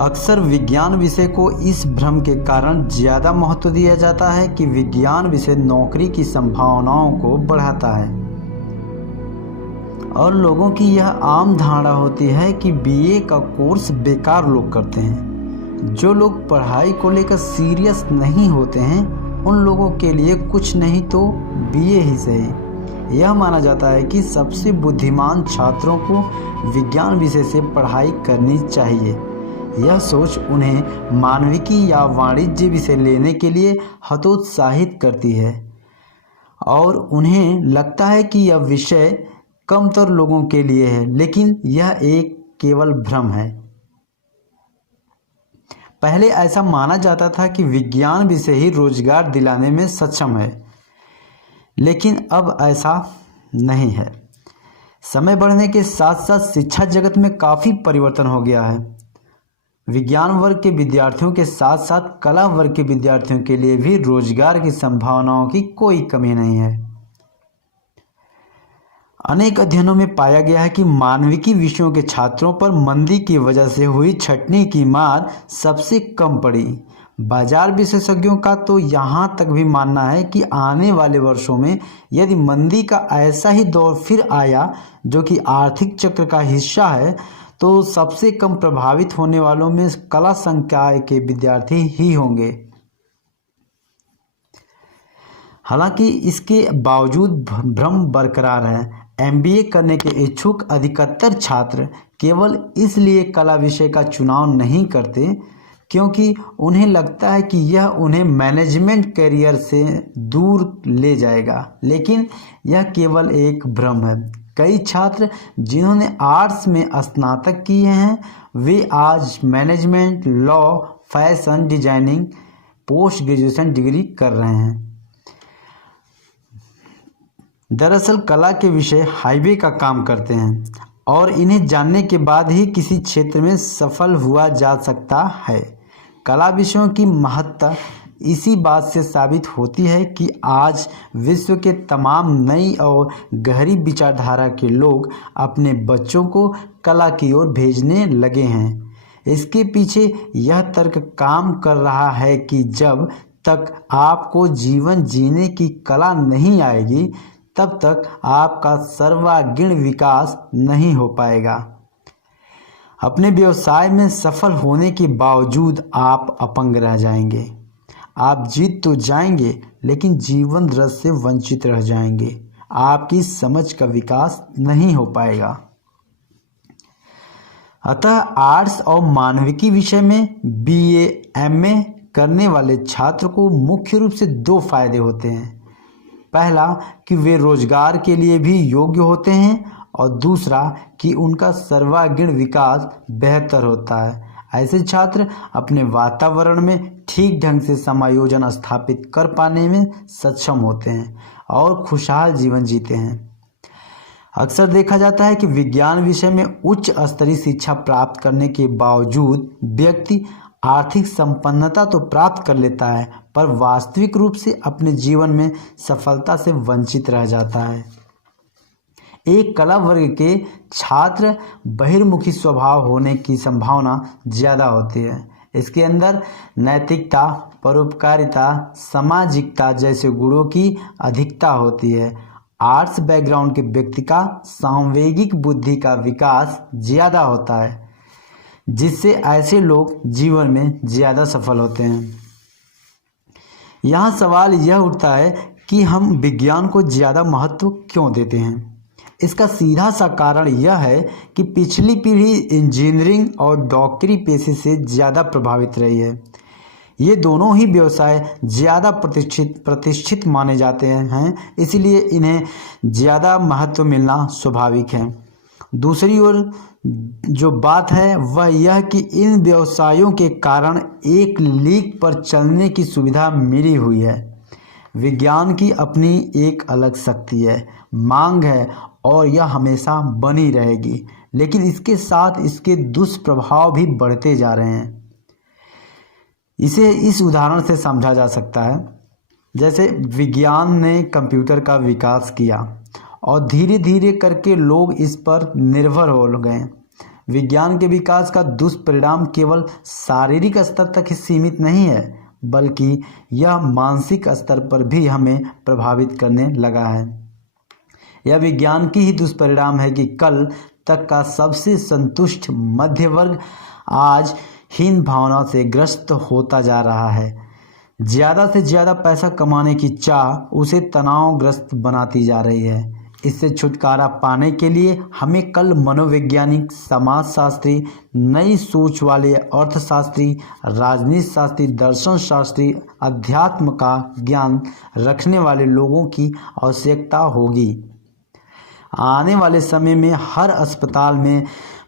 अक्सर विज्ञान विषय को इस भ्रम के कारण ज़्यादा महत्व दिया जाता है कि विज्ञान विषय नौकरी की संभावनाओं को बढ़ाता है और लोगों की यह आम धारणा होती है कि बीए का कोर्स बेकार लोग करते हैं। जो लोग पढ़ाई को लेकर सीरियस नहीं होते हैं उन लोगों के लिए कुछ नहीं तो बीए ही सही। यह माना जाता है कि सबसे बुद्धिमान छात्रों को विज्ञान विषय से पढ़ाई करनी चाहिए। यह सोच उन्हें मानविकी या वाणिज्य विषय लेने के लिए हतोत्साहित करती है और उन्हें लगता है कि यह विषय कमतर लोगों के लिए है, लेकिन यह एक केवल भ्रम है। पहले ऐसा माना जाता था कि विज्ञान विषय ही रोजगार दिलाने में सक्षम है, लेकिन अब ऐसा नहीं है। समय बढ़ने के साथ साथ शिक्षा जगत में काफ़ी परिवर्तन हो गया है। विज्ञान वर्ग के विद्यार्थियों के साथ साथ कला वर्ग के विद्यार्थियों के लिए भी रोजगार की संभावनाओं की कोई कमी नहीं है। अनेक अध्ययनों में पाया गया है कि मानविकी विषयों के छात्रों पर मंदी की वजह से हुई छंटनी की मार सबसे कम पड़ी। बाजार विशेषज्ञों का तो यहाँ तक भी मानना है कि आने वाले वर्षों में यदि मंदी का ऐसा ही दौर फिर आया जो कि आर्थिक चक्र का हिस्सा है, तो सबसे कम प्रभावित होने वालों में कला संकाय के विद्यार्थी ही होंगे। हालांकि इसके बावजूद भ्रम बरकरार है। एमबीए करने के इच्छुक अधिकतर छात्र केवल इसलिए कला विषय का चुनाव नहीं करते क्योंकि उन्हें लगता है कि यह उन्हें मैनेजमेंट करियर से दूर ले जाएगा, लेकिन यह केवल एक भ्रम है। कई छात्र जिन्होंने आर्ट्स में स्नातक किए हैं वे आज management, law, fashion designing post graduation degree कर रहे हैं। दरअसल कला के विषय हाईवे का काम करते हैं और इन्हें जानने के बाद ही किसी क्षेत्र में सफल हुआ जा सकता है। कला विषयों की महत्ता इसी बात से साबित होती है कि आज विश्व के तमाम नई और गहरी विचारधारा के लोग अपने बच्चों को कला की ओर भेजने लगे हैं। इसके पीछे यह तर्क काम कर रहा है कि जब तक आपको जीवन जीने की कला नहीं आएगी तब तक आपका सर्वांगीण विकास नहीं हो पाएगा। अपने व्यवसाय में सफल होने के बावजूद आप अपंग रह जाएंगे। आप जीत तो जाएंगे लेकिन जीवन रस से वंचित रह जाएंगे। आपकी समझ का विकास नहीं हो पाएगा। अतः आर्ट्स और मानविकी विषय में बीए, एमए करने वाले छात्र को मुख्य रूप से दो फायदे होते हैं। पहला कि वे रोजगार के लिए भी योग्य होते हैं और दूसरा कि उनका सर्वांगीण विकास बेहतर होता है। ऐसे छात्र अपने वातावरण में ठीक ढंग से समायोजन स्थापित कर पाने में सक्षम होते हैं और खुशहाल जीवन जीते हैं। अक्सर देखा जाता है कि विज्ञान विषय में उच्च स्तरीय शिक्षा प्राप्त करने के बावजूद व्यक्ति आर्थिक संपन्नता तो प्राप्त कर लेता है पर वास्तविक रूप से अपने जीवन में सफलता से वंचित रह जाता है। एक कला वर्ग के छात्र बहिर्मुखी स्वभाव होने की संभावना ज़्यादा होती है। इसके अंदर नैतिकता, परोपकारिता, सामाजिकता जैसे गुणों की अधिकता होती है। आर्ट्स बैकग्राउंड के व्यक्ति का सांवेगिक बुद्धि का विकास ज़्यादा होता है, जिससे ऐसे लोग जीवन में ज़्यादा सफल होते हैं। यहाँ सवाल यह उठता है कि हम विज्ञान को ज़्यादा महत्व क्यों देते हैं। इसका सीधा सा कारण यह है कि पिछली पीढ़ी इंजीनियरिंग और डॉक्टरी पेशे से ज़्यादा प्रभावित रही है। ये दोनों ही व्यवसाय ज़्यादा प्रतिष्ठित माने जाते हैं, इसलिए इन्हें ज़्यादा महत्व मिलना स्वाभाविक है। दूसरी ओर जो बात है वह यह कि इन व्यवसायों के कारण एक लीक पर चलने की सुविधा मिली हुई है। विज्ञान की अपनी एक अलग शक्ति है, मांग है और यह हमेशा बनी रहेगी, लेकिन इसके साथ इसके दुष्प्रभाव भी बढ़ते जा रहे हैं। इसे इस उदाहरण से समझा जा सकता है, जैसे विज्ञान ने कंप्यूटर का विकास किया और धीरे धीरे करके लोग इस पर निर्भर हो गए। विज्ञान के विकास का दुष्परिणाम केवल शारीरिक स्तर तक ही सीमित नहीं है, बल्कि यह मानसिक स्तर पर भी हमें प्रभावित करने लगा है। यह विज्ञान की ही दुष्परिणाम है कि कल तक का सबसे संतुष्ट मध्य वर्ग आज हीन भावना से ग्रस्त होता जा रहा है। ज़्यादा से ज़्यादा पैसा कमाने की चाह उसे तनावग्रस्त बनाती जा रही है। इससे छुटकारा पाने के लिए हमें कल मनोवैज्ञानिक, समाजशास्त्री, नई सोच वाले अर्थशास्त्री, राजनीति शास्त्री, दर्शन शास्त्री, अध्यात्म का ज्ञान रखने वाले लोगों की आवश्यकता होगी। आने वाले समय में हर अस्पताल में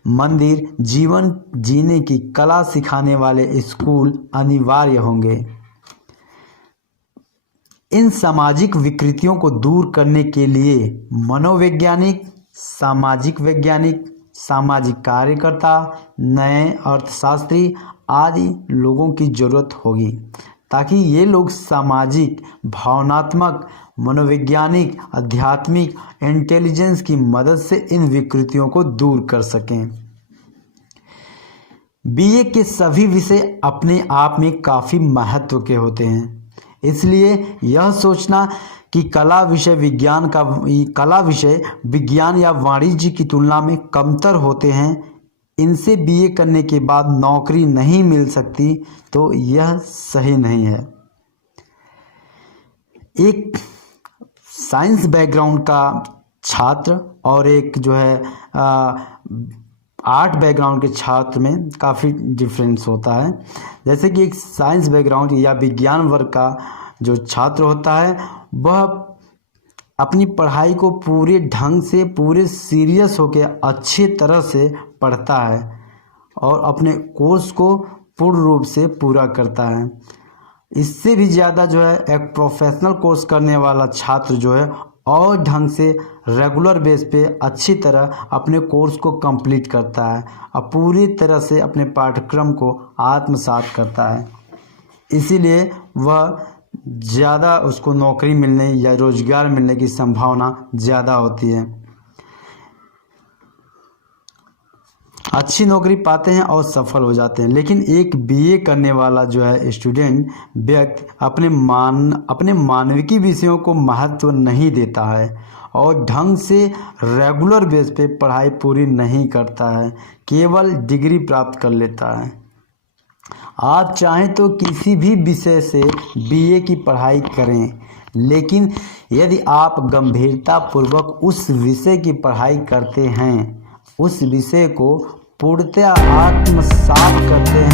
मंदिर, जीवन जीने की कला सिखाने वाले स्कूल अनिवार्य होंगे। इन सामाजिक विकृतियों को दूर करने के लिए मनोवैज्ञानिक, सामाजिक वैज्ञानिक, सामाजिक कार्यकर्ता, नए अर्थशास्त्री आदि लोगों की जरूरत होगी, ताकि ये लोग सामाजिक, भावनात्मक, मनोवैज्ञानिक, आध्यात्मिक इंटेलिजेंस की मदद से इन विकृतियों को दूर कर सकें। बीए के सभी विषय अपने आप में काफ़ी महत्व के होते हैं, इसलिए यह सोचना कि कला विषय विज्ञान या वाणिज्य की तुलना में कमतर होते हैं, इनसे बीए करने के बाद नौकरी नहीं मिल सकती, तो यह सही नहीं है। एक साइंस बैकग्राउंड का छात्र और एक जो है आर्ट बैकग्राउंड के छात्र में काफ़ी डिफरेंस होता है। जैसे कि एक साइंस बैकग्राउंड या विज्ञान वर्ग का जो छात्र होता है, वह अपनी पढ़ाई को पूरे ढंग से, पूरे सीरियस होकर अच्छी तरह से पढ़ता है और अपने कोर्स को पूर्ण रूप से पूरा करता है। इससे भी ज़्यादा जो है एक प्रोफेशनल कोर्स करने वाला छात्र जो है और ढंग से रेगुलर बेस पे अच्छी तरह अपने कोर्स को कंप्लीट करता है और पूरी तरह से अपने पाठ्यक्रम को आत्मसात करता है। इसीलिए वह ज़्यादा उसको नौकरी मिलने या रोजगार मिलने की संभावना ज़्यादा होती है। अच्छी नौकरी पाते हैं और सफल हो जाते हैं। लेकिन एक बीए करने वाला जो है स्टूडेंट व्यक्ति अपने मानविकी विषयों को महत्व नहीं देता है और ढंग से रेगुलर बेस पे पढ़ाई पूरी नहीं करता है, केवल डिग्री प्राप्त कर लेता है। आप चाहें तो किसी भी विषय से बीए की पढ़ाई करें, लेकिन यदि आप गंभीरतापूर्वक उस विषय की पढ़ाई करते हैं, उस विषय को पूर्णतः आत्मसात करते